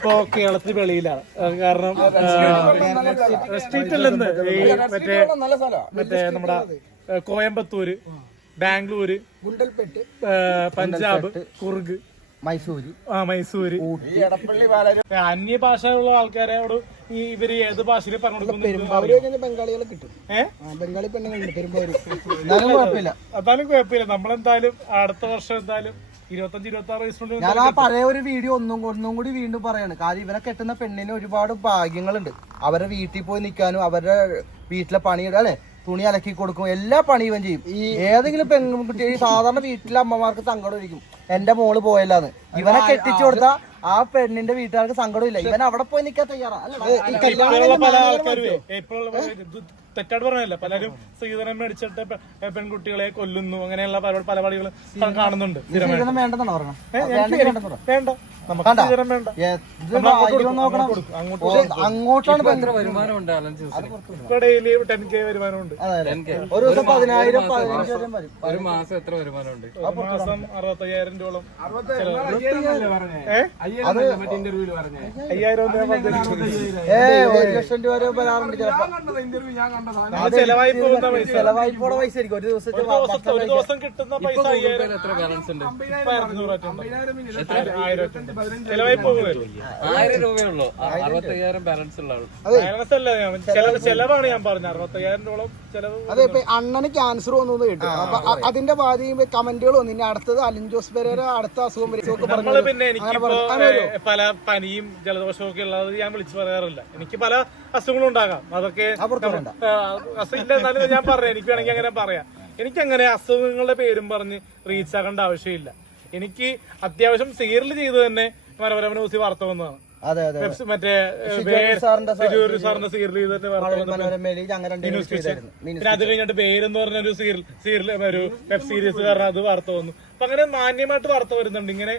ഇപ്പോ കേരളത്തിന് വെളിയിലാണ്. കാരണം സ്ട്രീറ്റിൽ നിന്ന് മറ്റേ നമ്മുടെ കോയമ്പത്തൂര്, ബാംഗ്ലൂര്, ഗുണ്ടൽപേട്ട്, പഞ്ചാബ്, കുർഗ്, മൈസൂര് അന്യഭാഷയുള്ള ആൾക്കാരോട് ഈ ഇവര് ഏത് ഭാഷയിൽ പറഞ്ഞു ബംഗാളികളെ കിട്ടും. ബംഗാളി പെണ്ണുങ്ങളുണ്ട്. അതാലും കുഴപ്പമില്ല. നമ്മളെന്തായാലും അടുത്ത വർഷം എന്തായാലും 25-26 വയസ്സിനുള്ളിൽ ഞാൻ ആ പഴയ ഒരു വീഡിയോ ഒന്നും കൂടി വീണ്ടും പറയാണ്. കാര്യം ഇവരെ കെട്ടുന്ന പെണ്ണിന് ഒരുപാട് ഭാഗ്യങ്ങളുണ്ട്. അവരെ വീട്ടിൽ പോയി നിൽക്കാനും അവരുടെ വീട്ടിലെ പണിയുടെ അല്ലെ തുണി അലക്കി കൊടുക്കും, എല്ലാ പണിയും ചെയ്യും. ഈ ഏതെങ്കിലും പെൺകുട്ടി സാധാരണ വീട്ടിലെ അമ്മമാർക്ക് സങ്കടം ഇരിക്കും, എന്റെ മോള് പോയല്ലാന്ന്. ഇവനെ കെട്ടിച്ചു കൊടുത്താ ആ പെണ്ണിന്റെ വീട്ടുകാർക്ക് സങ്കടമില്ല, ഇവൻ അവിടെ പോയി നിൽക്കാൻ തയ്യാറാണ്. പല ആൾക്കാരും തെറ്റായിട്ട് പറഞ്ഞല്ല, പലരും സ്ത്രീധനം മേടിച്ചിട്ട് പെൺകുട്ടികളെ കൊല്ലുന്നു, അങ്ങനെയുള്ള പല പരിപാടികളും കാണുന്നുണ്ട്. വേണ്ടെന്നാണ് പറഞ്ഞത്. വേണ്ട, അങ്ങോട്ടാണ് ഡെയിലി 10K വരുമാനമുണ്ട്. ഒരു ദിവസം 10,000 15,000 വരും. ഒരു മാസം എത്ര വരുമാനമുണ്ട്? മാസം 65,000 രൂപ. 1,00,000 രൂപ വരെ വരാറുണ്ട്. ചെലവായി പോകുന്ന പൈസ, ചെലവായി പോണ പൈസ ആയിരിക്കും ഒരു ദിവസത്തെ. ഒരു ദിവസം കിട്ടുന്ന പൈസ 5,000. എത്ര ബാലൻസ് ഉണ്ട്? 1000 പോകും. 1000 രൂപയുള്ളൂ. 65,000 ബാലൻസ് ഉള്ള ആൾ. ബാലൻസ് അല്ല, ചെലവാണ് ഞാൻ പറഞ്ഞത്. 65,000 രൂപ ചെലവ്. അതെ, ഇപ്പൊ അണ്ണന് ക്യാൻസർ വന്നു കേട്ടു. അപ്പൊ അതിന്റെ ബാധിക്കുമ്പോ കമന്റുകൾ വന്നു, ഇനി അടുത്തത് അലിൻ ജോസ് പെരേര അടുത്ത അസുഖം നമ്മള് പിന്നെ എനിക്കിപ്പോ പല പനിയും ജലദോഷവും ഒക്കെ ഉള്ളത് ഞാൻ വിളിച്ചു പറയാറില്ല. എനിക്ക് പല അസുഖങ്ങളും ഉണ്ടാകാം, അതൊക്കെ അസുഖമില്ല. എന്നാലും ഞാൻ പറയാം, എനിക്ക് വേണമെങ്കിൽ അങ്ങനെ പറയാം. എനിക്കങ്ങനെ അസുഖങ്ങളുടെ പേരും പറഞ്ഞ് റീച്ച് ആക്കേണ്ട ആവശ്യമില്ല. എനിക്ക് അത്യാവശ്യം സീരിയൽ ചെയ്ത് തന്നെ മനോരമ ന്യൂസിൽ വാർത്ത വന്നതാണ്. മറ്റേ സാറിന്റെ സീരിയൽ ചെയ്ത് തന്നെ വാർത്ത വന്നു. പിന്നെ അത് കഴിഞ്ഞിട്ട് പേരെന്ന് പറഞ്ഞ ഒരു സീരിയൽ ഒരു വെബ് സീരീസ് കാരണം അത് വാർത്ത വന്നു. അപ്പൊ അങ്ങനെ മാന്യമായിട്ട് വാർത്ത വരുന്നുണ്ട്. ഇങ്ങനെ